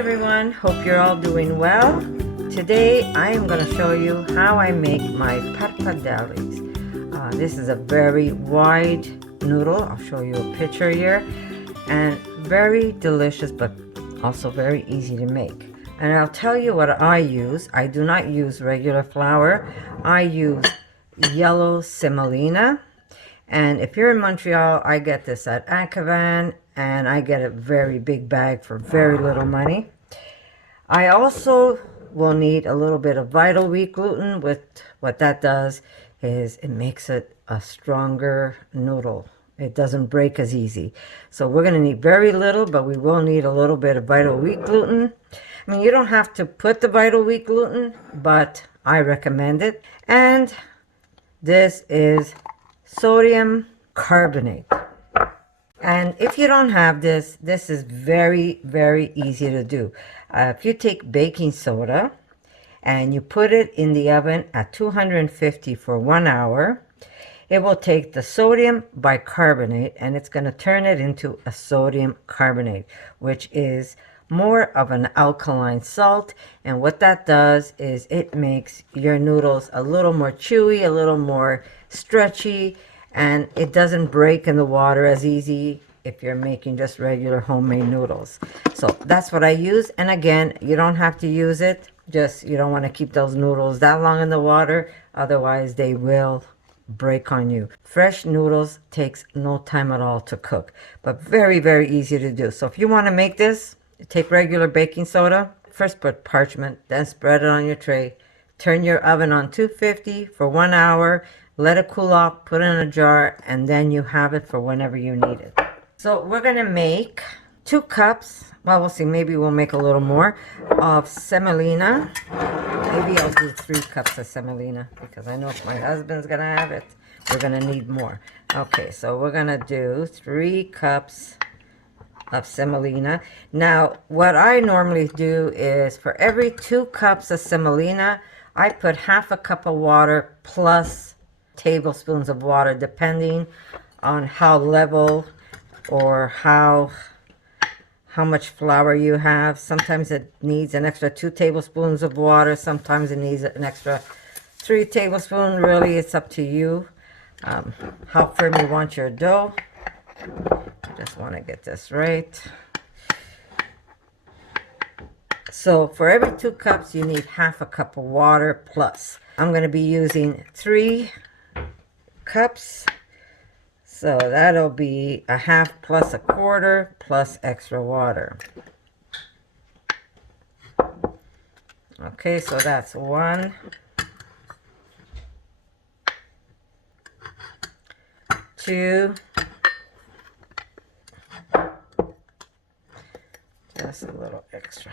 everyone, hope you're all doing well. Today I am going to show you how I make my parpadelis. This is a very wide noodle. I'll show you a picture here, and very delicious but also very easy to make. And I'll tell you what I use. I do not use regular flour. I use yellow semolina. And if you're in Montreal, I get this at Ancavan, and I get a very big bag for very little money. I also will need a little bit of vital wheat gluten. With what that does is it makes it a stronger noodle. It doesn't break as easy. So we're going to need very little, but we will need a little bit of vital wheat gluten. I mean, you don't have to put the vital wheat gluten, but I recommend it. And this is sodium carbonate. And if you don't have this, this is very, very easy to do. If you take baking soda and you put it in the oven at 250 for 1 hour, it will take the sodium bicarbonate and it's going to turn it into a sodium carbonate, which is more of an alkaline salt. And what that does is it makes your noodles a little more chewy, a little more stretchy, and it doesn't break in the water as easy if you're making just regular homemade noodles. So that's what I use. And again, you don't have to use it, just you don't want to keep those noodles that long in the water, otherwise they will break on you. Fresh noodles takes no time at all to cook, but very, very easy to do. So if you want to make this, take regular baking soda, first put parchment, then spread it on your tray, turn your oven on 250 for 1 hour, let it cool off, put it in a jar, and then you have it for whenever you need it. So we're going to make 2 cups, well, we'll see, maybe we'll make a little more, of semolina. Maybe I'll do 3 cups of semolina, because I know if my husband's going to have it, we're going to need more. Okay, so we're going to do 3 cups of semolina. Now, what I normally do is for every 2 cups of semolina, I put half a cup of water plus tablespoons of water, depending on how level or how much flour you have. Sometimes it needs an extra 2 tablespoons of water. Sometimes it needs an extra 3 tablespoons. Really, it's up to you how firm you want your dough. I just want to get this right. So for every 2 cups, you need half a cup of water plus. I'm going to be using 3 cups. So that'll be a half plus a quarter plus extra water. Okay, so that's 1, 2, just a little extra.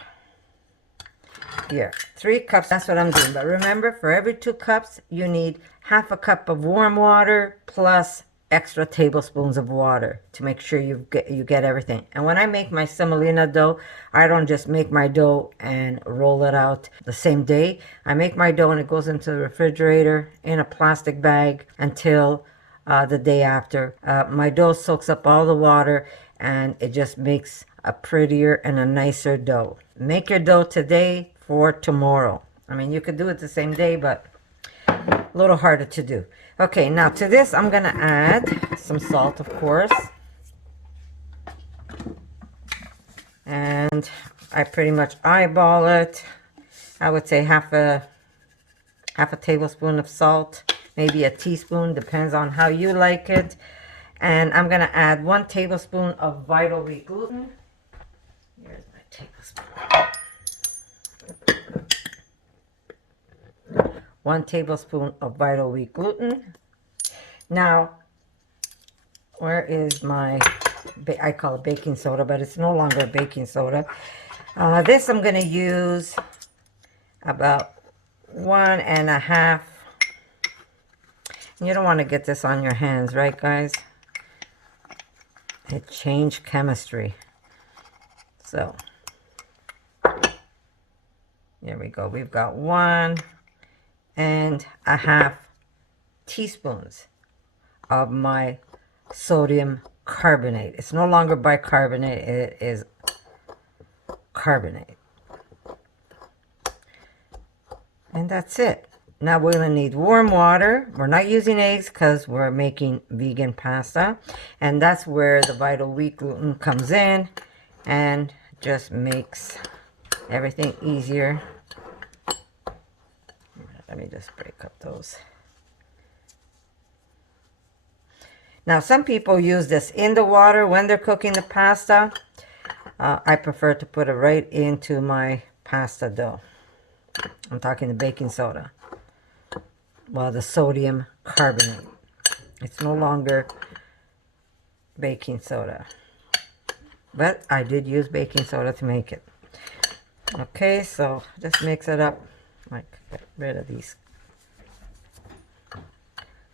Here, 3 cups, that's what I'm doing. But remember, for every 2 cups, you need half a cup of warm water plus extra tablespoons of water to make sure you get everything. And when I make my semolina dough, I don't just make my dough and roll it out the same day. I make my dough and it goes into the refrigerator in a plastic bag until the day after. My dough soaks up all the water and it just makes a prettier and a nicer dough. Make your dough today for tomorrow. I mean, you could do it the same day, but a little harder to do. Okay, now to this, I'm going to add some salt, of course. And I pretty much eyeball it. I would say half a tablespoon of salt, maybe a teaspoon, depends on how you like it. And I'm going to add 1 tablespoon of vital wheat gluten. Here's my tablespoon. 1 tablespoon of vital wheat gluten. Now, where is my, I call it baking soda, but it's no longer baking soda. This I'm going to use about 1.5. You don't want to get this on your hands, right, guys? It changed chemistry. So, here we go. We've got 1.5 teaspoons of my sodium carbonate. It's no longer bicarbonate, it is carbonate. And that's it. Now we're going to need warm water. We're not using eggs because we're making vegan pasta. And that's where the vital wheat gluten comes in and just makes everything easier. Let me just break up those. Now some people use this in the water when they're cooking the pasta. I prefer to put it right into my pasta dough. I'm talking the baking soda. Well, the sodium carbonate. It's no longer baking soda. But I did use baking soda to make it. Okay, so just mix it up. Like, get rid of these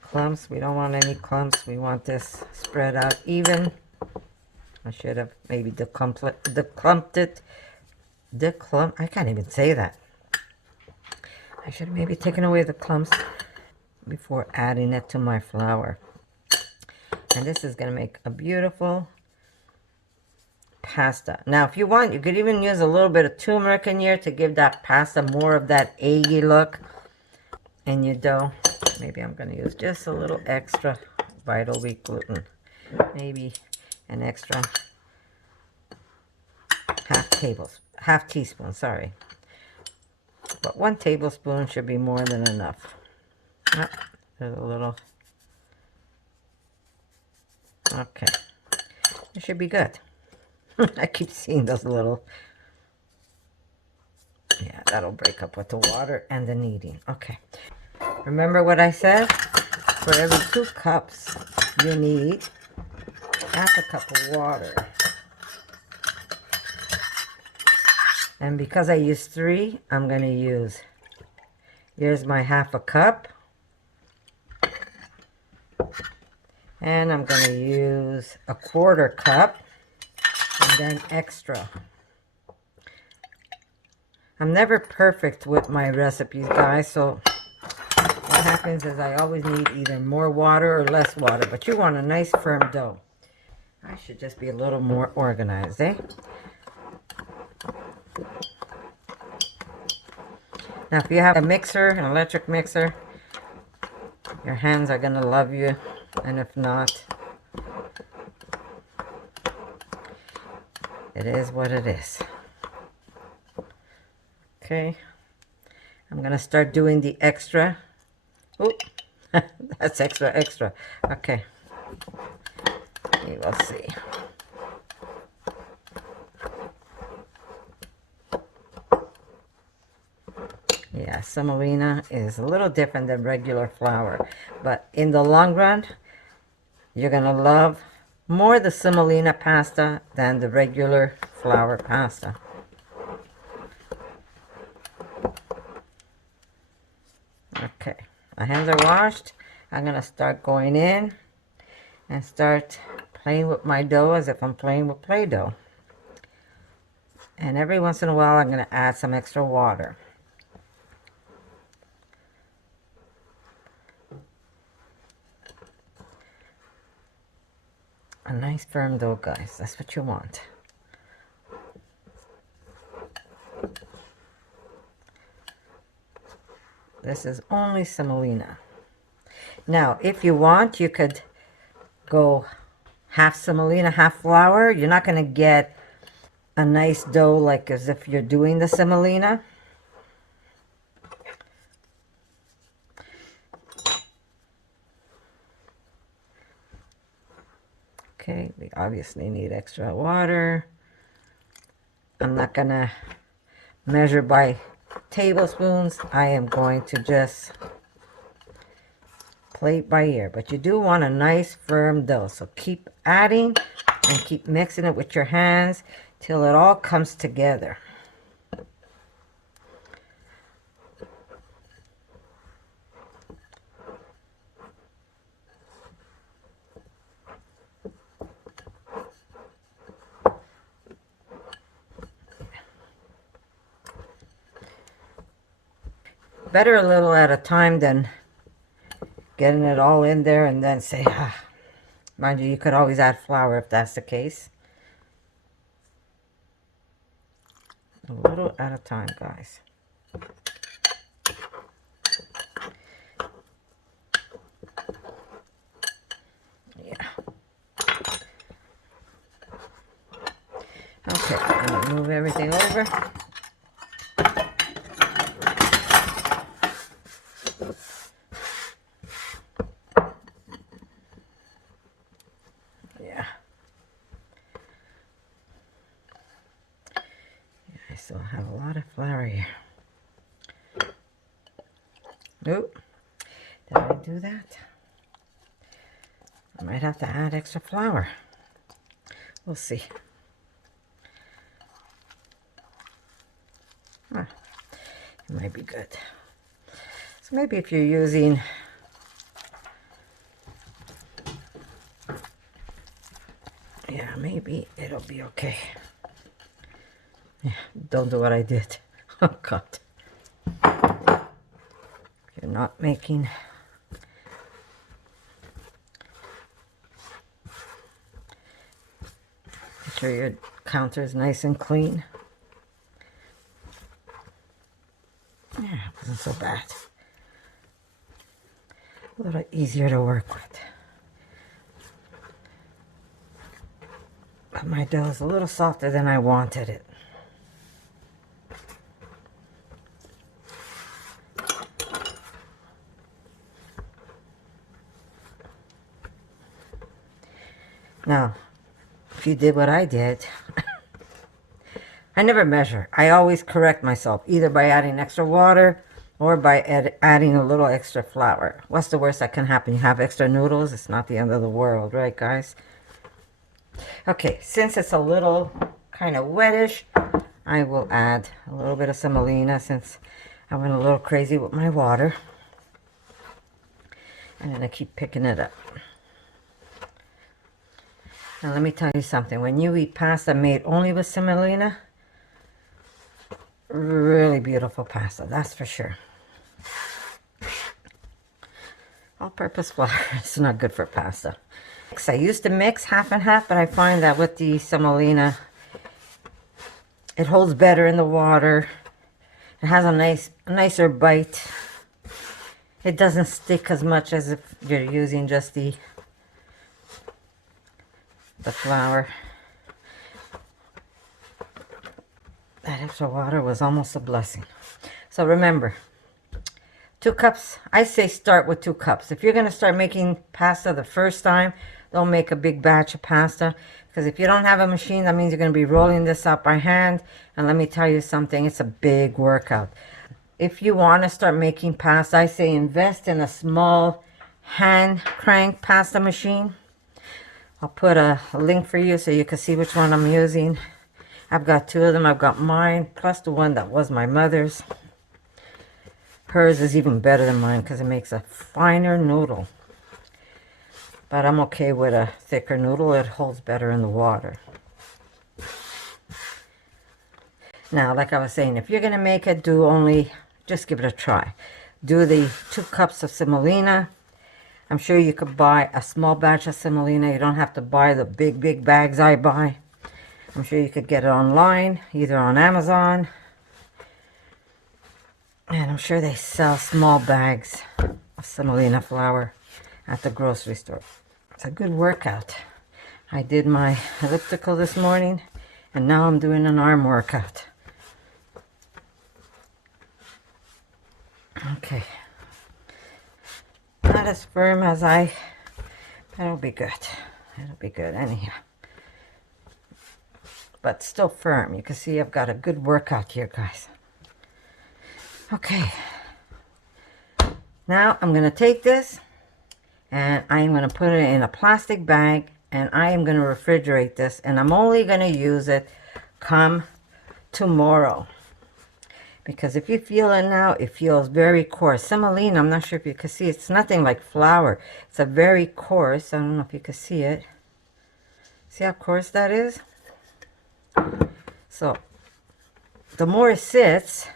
clumps. We don't want any clumps. We want this spread out even. I should have maybe declumped it. I can't even say that. I should have maybe taken away the clumps before adding it to my flour. And this is going to make a beautiful pasta. Now, if you want, you could even use a little bit of turmeric in here to give that pasta more of that eggy look in your dough. Maybe I'm going to use just a little extra vital wheat gluten. Maybe an extra half teaspoon, sorry. But 1 tablespoon should be more than enough. Oh, there's a little. Okay. It should be good. I keep seeing those little. Yeah, that'll break up with the water and the kneading. Okay. Remember what I said? For every 2 cups, you need half a cup of water. And because I used 3, I'm going to use, here's my half a cup. And I'm going to use a 1/4 cup and then extra. I'm never perfect with my recipes, guys, so what happens is I always need either more water or less water, but you want a nice firm dough. I should just be a little more organized, eh? Now, if you have a mixer, an electric mixer, your hands are going to love you. And if not, it is what it is. Okay. I'm going to start doing the extra. Oh, that's extra. Okay. We will see. Yeah, semolina is a little different than regular flour. But in the long run, you're going to love more the semolina pasta than the regular flour pasta. Okay, my hands are washed. I'm going to start going in and start playing with my dough as if I'm playing with Play-Doh. And every once in a while, I'm going to add some extra water. A nice firm dough, guys. That's what you want. This is only semolina. Now, if you want, you could go half semolina, half flour. You're not going to get a nice dough like as if you're doing the semolina. Okay, we obviously need extra water. I'm not going to measure by tablespoons. I am going to just play it by ear. But you do want a nice firm dough. So keep adding and keep mixing it with your hands till it all comes together. Better a little at a time than getting it all in there and then say, ah. Mind you, you could always add flour if that's the case. A little at a time, guys. Yeah. Okay, I'm gonna move everything over. Yeah. I still have a lot of flour here. Nope. Did I do that? I might have to add extra flour. We'll see. Huh. It might be good. So maybe if you're using maybe it'll be okay. Yeah, don't do what I did. Oh God. You're not making make sure your counter is nice and clean. Yeah, it wasn't so bad. A little easier to work with. But my dough is a little softer than I wanted it. Now, if you did what I did, I never measure. I always correct myself, either by adding extra water or by adding a little extra flour. What's the worst that can happen? You have extra noodles. It's not the end of the world, right, guys? Okay, since it's a little kind of wettish, I will add a little bit of semolina since I went a little crazy with my water. And then I keep picking it up. Now let me tell you something. When you eat pasta made only with semolina, really beautiful pasta, that's for sure. All-purpose flour is not good for pasta. I used to mix half and half, but I find that with the semolina, it holds better in the water. It has a nicer bite. It doesn't stick as much as if you're using just the flour. That extra water was almost a blessing. So remember, 2 cups. I say start with 2 cups. If you're going to start making pasta the first time, don't make a big batch of pasta, because if you don't have a machine, that means you're going to be rolling this out by hand. And let me tell you something, it's a big workout. If you want to start making pasta, I say invest in a small hand crank pasta machine. I'll put a link for you so you can see which one I'm using. I've got 2 of them. I've got mine plus the one that was my mother's. Hers is even better than mine because it makes a finer noodle. But I'm okay with a thicker noodle. It holds better in the water. Now, like I was saying, if you're going to make it, just give it a try. Do the 2 cups of semolina. I'm sure you could buy a small batch of semolina. You don't have to buy the big bags I buy. I'm sure you could get it online, either on Amazon. And I'm sure they sell small bags of semolina flour at the grocery store. It's a good workout. I did my elliptical this morning, and now I'm doing an arm workout. Okay. Not as firm as that'll be good. It'll be good anyhow. But still firm. You can see I've got a good workout here, guys. Okay. Now I'm going to take this and I'm going to put it in a plastic bag, and I am going to refrigerate this, and I'm only going to use it come tomorrow. Because if you feel it now, it feels very coarse. Semolina, I'm not sure if you can see, it's nothing like flour. It's a very coarse, I don't know if you can see it. See how coarse that is? So, the more it sits,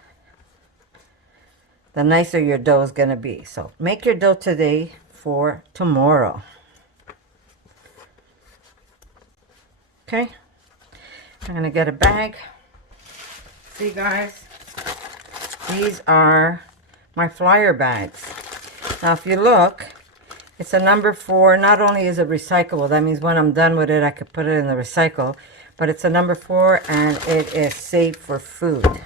the nicer your dough is going to be. So, make your dough today for tomorrow. Okay? I'm going to get a bag. See guys, these are my flyer bags. Now if you look, it's a number 4. Not only is it recyclable, that means when I'm done with it I could put it in the recycle, but it's a number 4 and it is safe for food.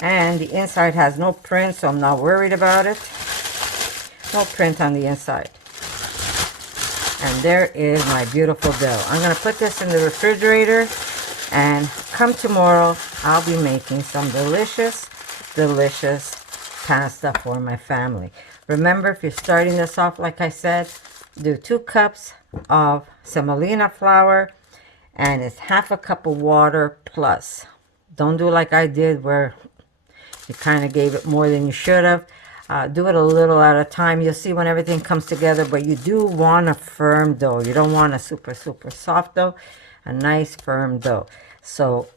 And the inside has no print, so I'm not worried about it. No print on the inside. And there is my beautiful dough. I'm going to put this in the refrigerator, and come tomorrow I'll be making some delicious, delicious pasta for my family. Remember, if you're starting this off, like I said, do 2 cups of semolina flour, and it's half a cup of water plus. Don't do like I did where you kind of gave it more than you should have. Do it a little at a time. You'll see when everything comes together, but you do want a firm dough. You don't want a super, super soft dough. A nice firm dough. So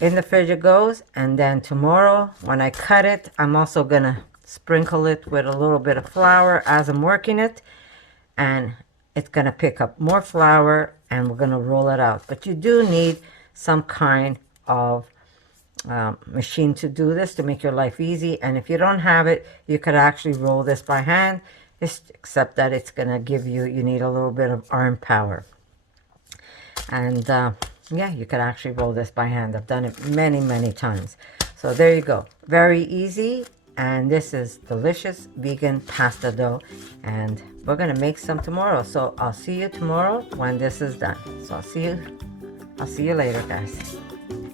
in the fridge it goes, and then tomorrow when I cut it, I'm also going to sprinkle it with a little bit of flour as I'm working it, and it's going to pick up more flour, and we're going to roll it out. But you do need some kind of machine to do this to make your life easy, and if you don't have it, you could actually roll this by hand, except that it's going to give you need a little bit of arm power. And yeah, you could actually roll this by hand. I've done it many times. So there you go, very easy. And this is delicious vegan pasta dough, and we're gonna make some tomorrow. So I'll see you tomorrow when this is done. So I'll see you later, guys.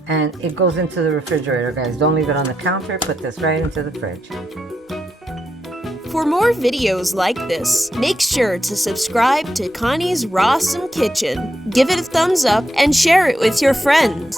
And it goes into the refrigerator, guys. Don't leave it on the counter. Put this right into the fridge. For more videos like this, make sure to subscribe to Connie's RAWsome Kitchen. Give it a thumbs up and share it with your friends.